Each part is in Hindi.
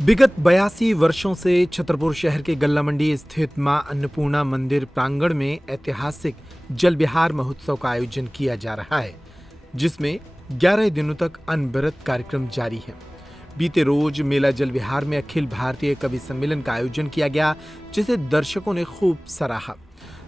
विगत 82 वर्षों से छतरपुर शहर के गल्ला मंडी स्थित मां अन्नपूर्णा मंदिर प्रांगण में ऐतिहासिक जल विहार महोत्सव का आयोजन किया जा रहा है, जिसमें 11 दिनों तक अनवरत कार्यक्रम जारी है। बीते रोज मेला जल विहार में अखिल भारतीय कवि सम्मेलन का आयोजन किया गया, जिसे दर्शकों ने खूब सराहा।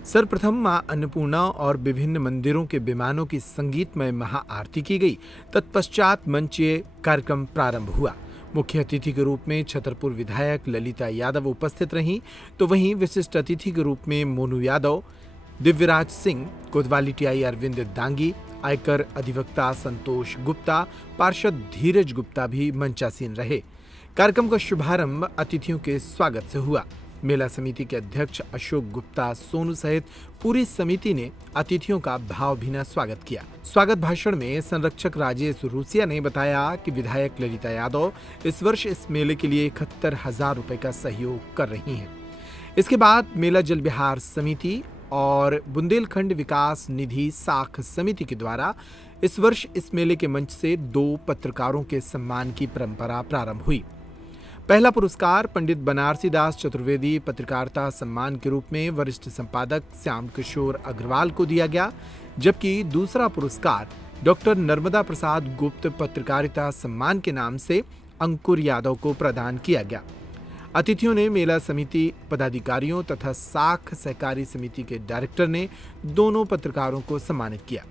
सर्वप्रथम मां अन्नपूर्णा और विभिन्न मंदिरों के विमानों की संगीतमय महाआरती की गई। तत्पश्चात मंचीय कार्यक्रम प्रारंभ हुआ। मुख्य अतिथि के रूप में छतरपुर विधायक ललिता यादव उपस्थित रहीं, तो वहीं विशिष्ट अतिथि के रूप में मोनू यादव, दिव्यराज सिंह, कोतवाली टीआई अरविंद दांगी, आयकर अधिवक्ता संतोष गुप्ता, पार्षद धीरज गुप्ता भी मंचासीन रहे। कार्यक्रम का शुभारंभ अतिथियों के स्वागत से हुआ। मेला समिति के अध्यक्ष अशोक गुप्ता सोनू सहित पूरी समिति ने अतिथियों का भावभीना स्वागत किया। स्वागत भाषण में संरक्षक राजेश रूसिया ने बताया कि विधायक ललिता यादव इस वर्ष इस मेले के लिए 71,000 रुपए का सहयोग कर रही हैं। इसके बाद मेला जल विहार समिति और बुंदेलखंड विकास निधि साख समिति के द्वारा इस वर्ष इस मेले के मंच से 2 पत्रकारों के सम्मान की परंपरा प्रारंभ हुई। पहला पुरस्कार पंडित बनारसी दास चतुर्वेदी पत्रकारिता सम्मान के रूप में वरिष्ठ संपादक श्याम किशोर अग्रवाल को दिया गया, जबकि दूसरा पुरस्कार डॉक्टर नर्मदा प्रसाद गुप्त पत्रकारिता सम्मान के नाम से अंकुर यादव को प्रदान किया गया। अतिथियों ने मेला समिति पदाधिकारियों तथा साख सहकारी समिति के डायरेक्टर ने दोनों पत्रकारों को सम्मानित किया।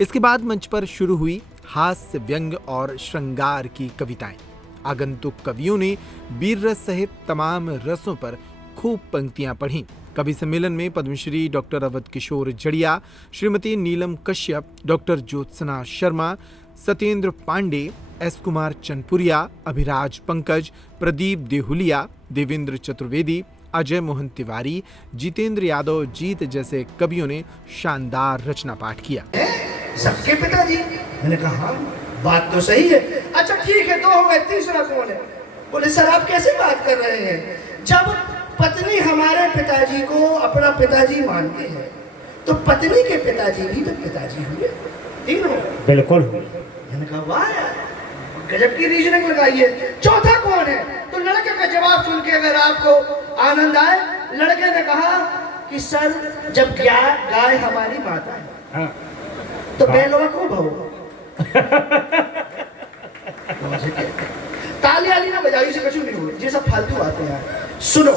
इसके बाद मंच पर शुरू हुई हास्य, व्यंग और श्रृंगार की कविताएं। आगंतुक कवियों ने वीर रस सहित तमाम रसों पर खूब पंक्तियां पढ़ीं। कवि सम्मेलन में पद्मश्री डॉक्टर अवध किशोर जड़िया, श्रीमती नीलम कश्यप, डॉक्टर ज्योत्सना शर्मा, सत्येंद्र पांडे, एस कुमार चनपुरिया, अभिराज पंकज, प्रदीप देहुलिया, देवेंद्र चतुर्वेदी, अजय मोहन तिवारी, जितेंद्र यादव जीत जैसे कवियों ने शानदार रचना पाठ किया। सबके पिताजी, मैंने कहा बात तो सही है। अच्छा ठीक है, 2 हो गए, तीसरा कौन है? बोले सर आप कैसे बात कर रहे हैं? जब पत्नी हमारे पिताजी को अपना पिताजी मानती है तो पत्नी के पिताजी भी तो पिताजी हुए, ठीक ना? बिल्कुल। मैंने कहा वाह यार, गजब की रीजनिंग लगाई है। चौथा कौन है? तो लड़के का जवाब सुन के अगर आपको आनंद आए, लड़के ने कहा कि सर जब गाय हमारी माता है तो बैलवा को भाव ताली ना बजाई से कुछ नहीं हुआ, ये सब फालतू बातें हैं। सुनो,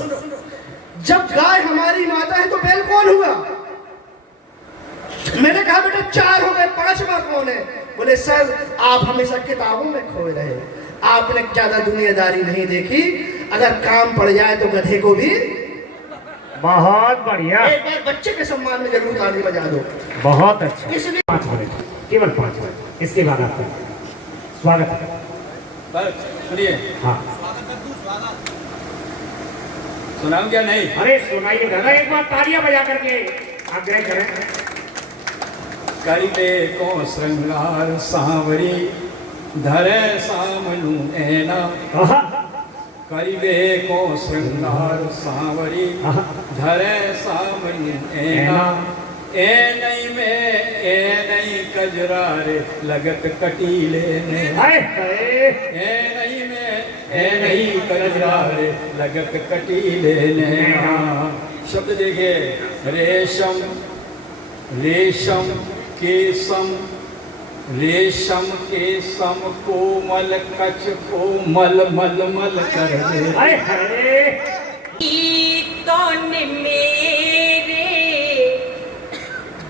जब गाय हमारी माता है तो बैल कौन हुआ? मैंने कहा बेटा 4 हो गए, 5वां कौन है? बोले सर आप हमेशा किताबों में खोए रहे, आपने ज्यादा दुनियादारी नहीं देखी। अगर काम पड़ जाए तो गधे को भी। बहुत बढ़िया। एक बार बच्चे के सम्मान में जरूर ताली बजा दो। बहुत अच्छा। इसलिए 5 मिनट, केवल 5 मिनट। इसके बाद आपका स्वागत है। बस सुनिए। हाँ सुनाऊं क्या? नहीं, अरे सुनाइए दादा, एक बार तालियां बजा करके आग्रह करें। करिले को श्रृंगार सांवरी धरे सामनु ऐना, करिले को श्रृंगार सांवरी धरे सामनु ऐना, ए नहीं कजरा रे लगत कटीले ने, ए नहीं कजरा रे लगत कटीले ने। शब्द देखिए, रेशम रेशम केशम कोमल कच कोमल मल मल कर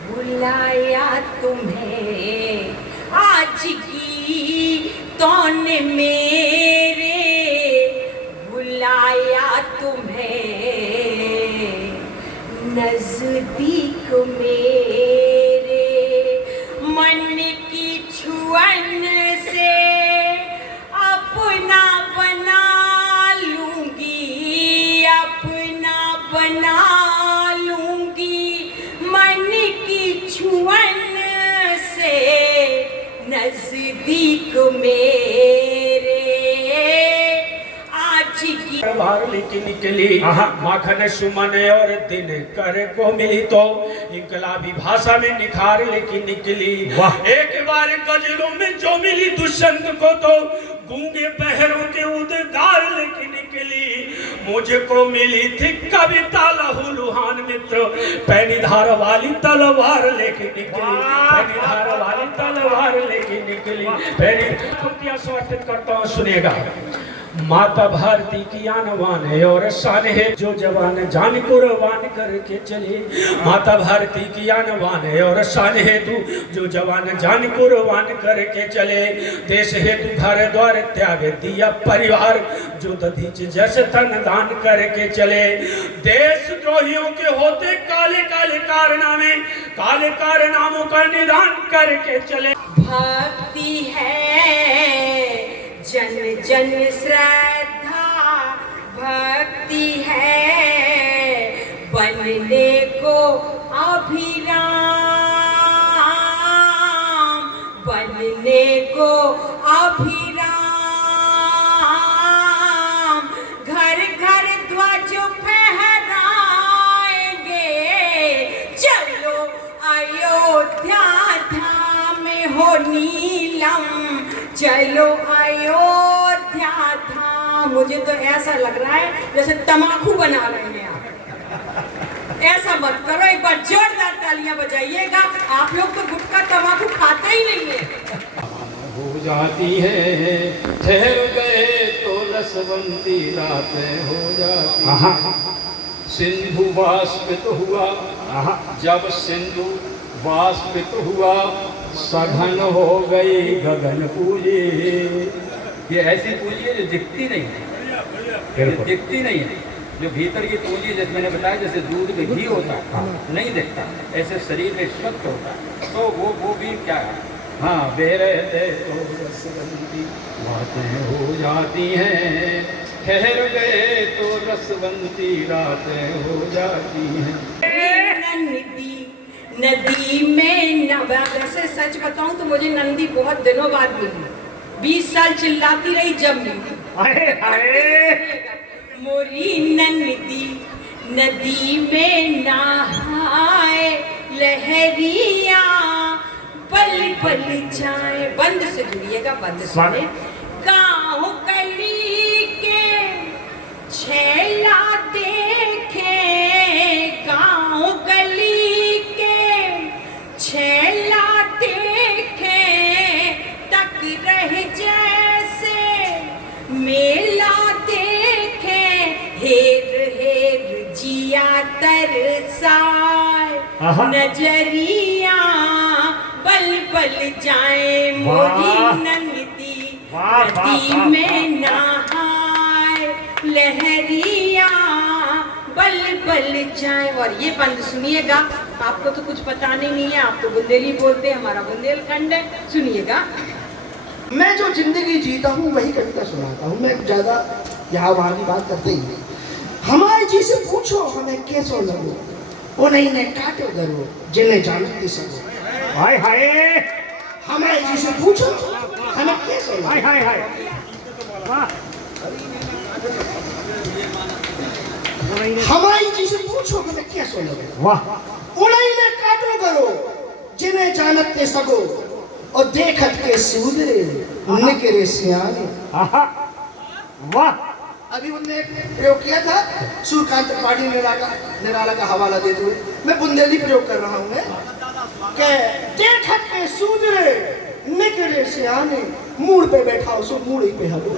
बुलाया तुम्हें आज की तौने मेरे, बुलाया तुम्हें नजदीक मेरे, मन की छुअन से अपना बना लूंगी, अपना बना छुअन से नजदीक मेरे आज की बाहर निकली माखन सुमन और दिन कर को मिली तो इनकलाबी भाषा में निखार लेकिन निकली। एक बार गजलों में जो मिली दुष्यंत को तो गूंगे बहरों के उद्गार मुझको मिली थी कविता लहूलुहान मित्र, पैनीधार वाली तलवार लेके निकली, पैनीधार वाली तलवार लेके निकली। पंक्तियां समर्पित करता हूँ, सुनेगा। माता भारती की आनवान है और शान है, जो जवान जान कुर्बान करके चले। माता भारती की आनवान है और शान है तू, जो जवान जान कुर्बान करके चले। देश हेतु घर द्वार त्याग दिया परिवार, जो दधीच जैसे तन दान करके चले। देश द्रोहियों के होते काले काले कारनामे, काले कारनामों का निदान करके चले। भक्ति है जन जन श्रद्धा, भक्ति है बनने को अभिराम, बनने को अभिराम। घर घर ध्वज फहराएंगे, चलो अयोध्या धाम हो नीलम, चलो अयोध्या धाम। मुझे तो ऐसा लग रहा है जैसे तमाकू बना रहे हैं आप। ऐसा मत करो, एक बार जोरदार तालियां बजाइएगा। आप लोग तो गुटखा तमाकू खाते ही नहीं है। हो जाती है, ठहर गए तो रसवंती रातें हो जाती। सिंधु वाष्पित हुआ, जब सिंधु वाष्पित हुआ, सघन हो गई गगन पूजी। ये ऐसी पूंजी है जो दिखती नहीं है, जो दिखती नहीं है, जो भीतर की पूंजी, जैसे मैंने बताया, जैसे दूध में घी होता है, नहीं दिखता, ऐसे शरीर में स्वच्छ होता है। तो वो भी क्या है, हाँ, बह रहे तो रसवंती बातें हो जाती हैं, ठहर गए तो रसवंती रातें हो जाती हैं। नदी में वैसे सच बताऊं तो मुझे नंदी बहुत दिनों बाद मिली, 20 साल चिल्लाती रही जब मिली। मोरी नंदी नदी में नहाए, लहरिया पल पल जाए। बंद से जुड़िएगा, बंद सुने। गाँव गली के छैला देखे, गाँव गली के छैला देखे, तक रह जैसे मेला देखे। हेर हेर जिया तरसाए, नजरिया बल बल जाए। मोरी नंदी नदी में नहाए, लहरिया बल बल जाए। और ये बंद सुनिएगा, आपको तो कुछ पता नहीं है, आप तो बुंदेली बोलते हैं, हमारा बुंदेलखंड है। सुनिएगा। मैं जो जिंदगी जीता हूँ वही कविता सुनाता हूँ। मैं ज्यादा यहाँ वहाँ की बात करते ही नहीं। हमारे जी से पूछो हमें कैसो लगो, वो नहीं ने काटो करो, जिन्हें जानती सको। हाय हाय, हमारे जी से पूछो हमें कैसो लगो। हाय हाय हाय, हमारी जी से पूछो हमें कैसो लगो। वाह, उन्हीं ने काटो करो, जिन्हें जानते सको, और देखत के सूदरे निकरे सियाने। वाह। अभी उनने एक प्रयोग किया था सूर्यकांत त्रिपाठी निराला का हवाला देते हुए, मैं बुंदेली प्रयोग कर रहा हूँ मैं, कि देखत के सूदरे निकरे सियाने, मूड पे बैठा हो सो मूड ही पे हलो।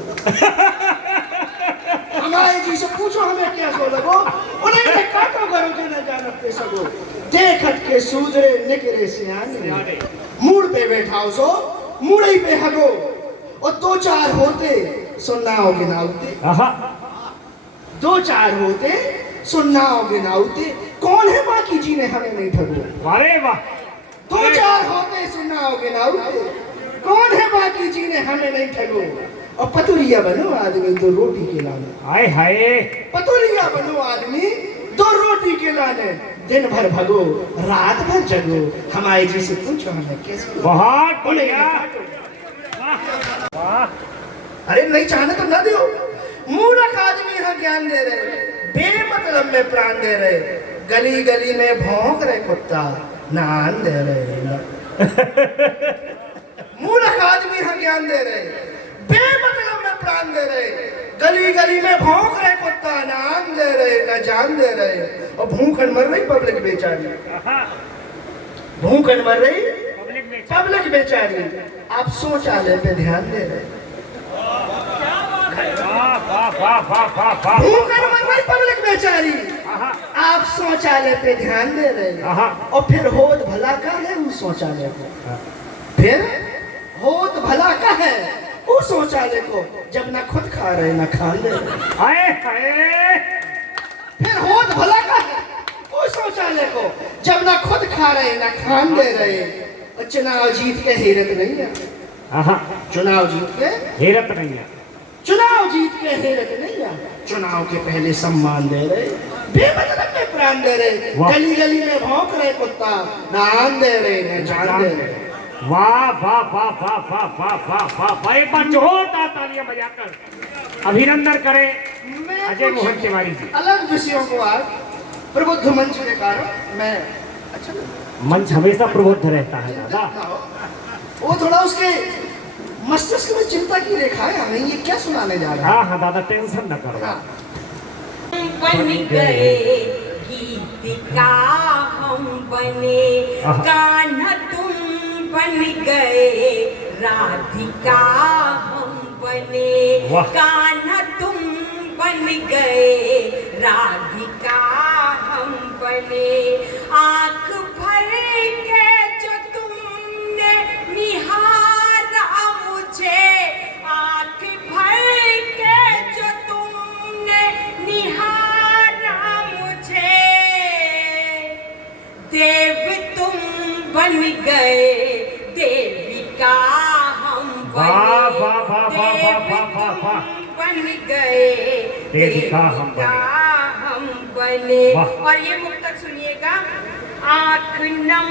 हमारे जी से पूछो हमें क्या सो लगो, उन्हें काटो करो जिन्हें जानते सको। देखत के सूदरे निकरे सियाने, मूड पे बैठा हो सो मूड ही पे हलो। और दो चार होते सुननाओगे नाउते, दो चार होते सुननाओगे नाउते। कौन है बाकी जी ने हमें नहीं ठगो। अरे वाह। दो चार होते सुननाओगे नाउते, कौन है बाकी जी ने हमें नहीं ठगो। और पतुरिया बनो आदमी दो रोटी के लाने। हाय हाय, पतुरिया बनो आदमी दो रोटी के लाने। दिन भर भगो रात भर जगो, हमारे जी से पूछो हमें कैसे। बहुत बढ़िया। अरे नहीं चाहने तो ना दो। मूर्ख आदमी यहाँ ज्ञान दे रहे, बेमतलब में प्राण दे रहे, गली गली में भौंक रहे कुत्ता, नान दे रहे। मूर्ख आदमी यहाँ ज्ञान दे रहे, बेमतलब में प्राण दे रहे, गली गली में भौंक रहे कुत्ता, ना आन दे रहे ना जान दे रहे, और भूखन मर रही पब्लिक बेचारी, भूखन मर रही पब्लिक बेचारी। आप शौचालय पे ध्यान दे रहे, भूखन मर रही पब्लिक बेचारी, आप शौचालय पे ध्यान दे रहे, और फिर होत भला का है उस शौचालय को, फिर होत भला का है उस शौचालय को, जब ना खुद खा रहे ना खान दे रहे। फिर होत भला का है उस शौचालय को, जब ना खुद खा रहे ना खान दे रहे। और चुनाव जीत के हेरत नहीं है, चुनाव जीत के हेरत नहीं है, चुनाव जीत के हेरत नहीं है, चुनाव के पहले सम्मान दे रहे, बेमतलब में प्राण दे रहे, गली गली में भौंक रहे कुत्ता, ना आन दे रहे ना जान दे रहे। वाह वाह वाह वाह वाह वाह वाह वाह वाह, एक बार जोरदार तालियां बजाकर अभिनंदन करें अजय मोहन तिवारी जी। अलग विषयों को आज प्रबुद्ध मंच के कारण मैं अच्छा मंच हमेशा प्रबुद्ध रहता है दादा, वो थोड़ा उसके मस्तिष्क में चिंता की रेखाएं हमें ये क्या सुनाने जा रहा है। हाँ दादा टेंशन न करो। हाँ। बन गए गीतिका हम बने, कान्हा तुम बन गए राधिका हम बने, कान्हा तुम बन गए राधिका हम बने। आंख भर के जो तुमने निहारा मुझे, आंख भर के जो तुमने निहारा मुझे, देव तुम बन गए देविका हम बने, देव तुम बन गए देविका हम बने। और ये मुक्तक सुनिएगा। आँख नम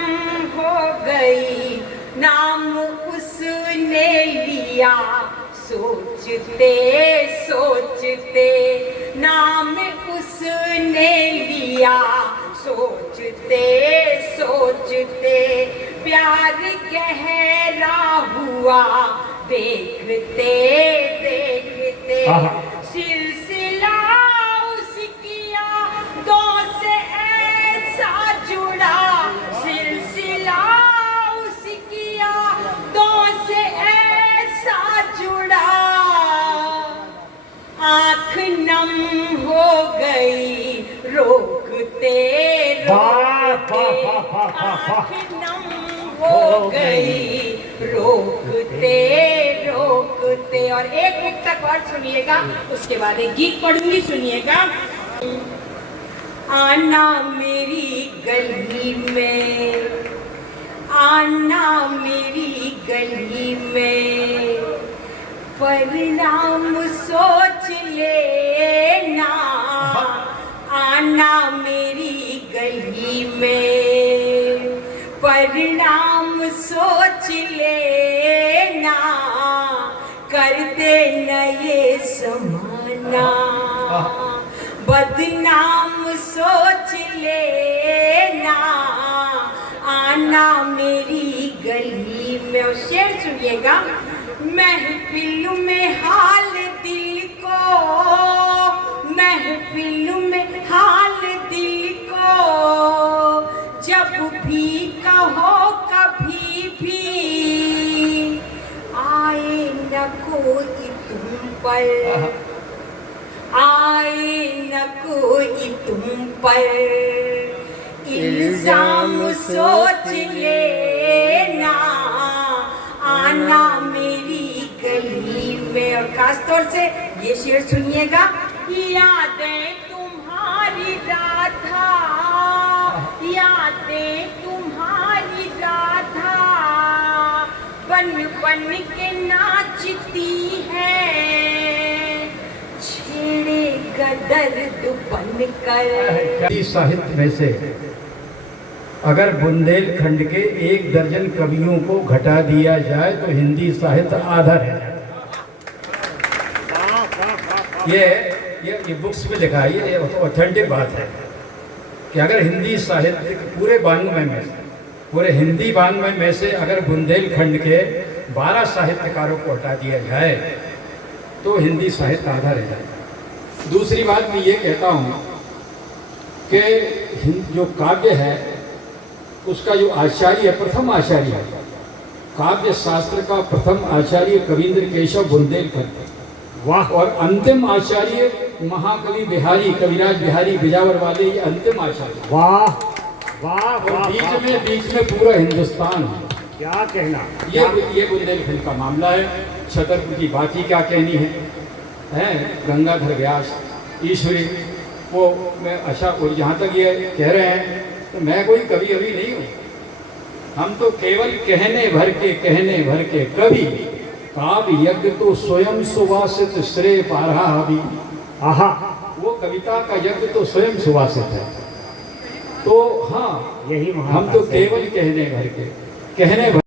हो गई नाम उसने लिया, सोचते सोचते नाम उसने लिया, सोचते सोचते प्यार गहरा हुआ, देखते देखते सिलसिला उसकी यादों से ऐसा जुड़ा, सिलसिला उसकी यादों से ऐसा जुड़ा, आँख नम हो गई रोकते रोकते, आँख नम हो गई रोकते रोकते। और एक मुक्तक और सुनिएगा, उसके बाद एक गीत पढ़ूंगी, सुनिएगा। आना मेरी गली में, आना मेरी गली में, परिणाम सोच लेना, आना मेरी गली में, परिणाम सोच लेना, कर देना ये समाना, बदनाम सोच लेना, आना मेरी गली में। और शेर सुनिएगा। महफिल में हाल दिल को, महफिल में हाल दिल को, जब भी कहो कभी भी, आए न कोई तुम पर, आए न कोई तुम पर, इल्जाम सोच लेना, आना मेरी गली में। और खासतौर से ये शेर सुनिएगा। यादें तुम्हारी राधा, यादें तुम्हारी राधा, बन बन के नाचती है, छेड़ेगा दर्द बन कर। साहित्य में से अगर बुंदेलखंड के 1 दर्जन कवियों को घटा दिया जाए तो हिंदी साहित्य आधा रह जाए। ये बुक्स में लिखा है, ये ऑथेंटिक बात है कि अगर हिंदी साहित्य पूरे 92 में से, पूरे हिंदी 92 में से अगर बुंदेलखंड के 12 साहित्यकारों को हटा दिया जाए तो हिंदी साहित्य आधा रह जाएगा। दूसरी बात मैं ये कहता हूँ कि जो काव्य है उसका जो आचार्य, प्रथम आचार्य है काव्य शास्त्र का, प्रथम आचार्य कवींद्र केशव बुंदेलकर, वाह। और अंतिम आचार्य महाकवि बिहारी, कविराज बिहारी बिजावर वाले, ये अंतिम आचार्य। वाह वाह और वाह, बीच में पूरा हिंदुस्तान है। क्या कहना। ये बुंदेलखंड का मामला है। छतरपुर की बात ही क्या कहनी है? गंगाधर व्यास, ईश्वरी, वो मैं अच्छा, और जहाँ तक ये कह रहे हैं तो मैं कोई कवि अभी नहीं हूँ। हम तो केवल कहने भर के कवि। काव्य यज्ञ तो स्वयं सुवासित श्रेय पारहा अभी। आहा, वो कविता का यज्ञ तो स्वयं सुवासित है। तो हाँ, यही हम तो केवल कहने भर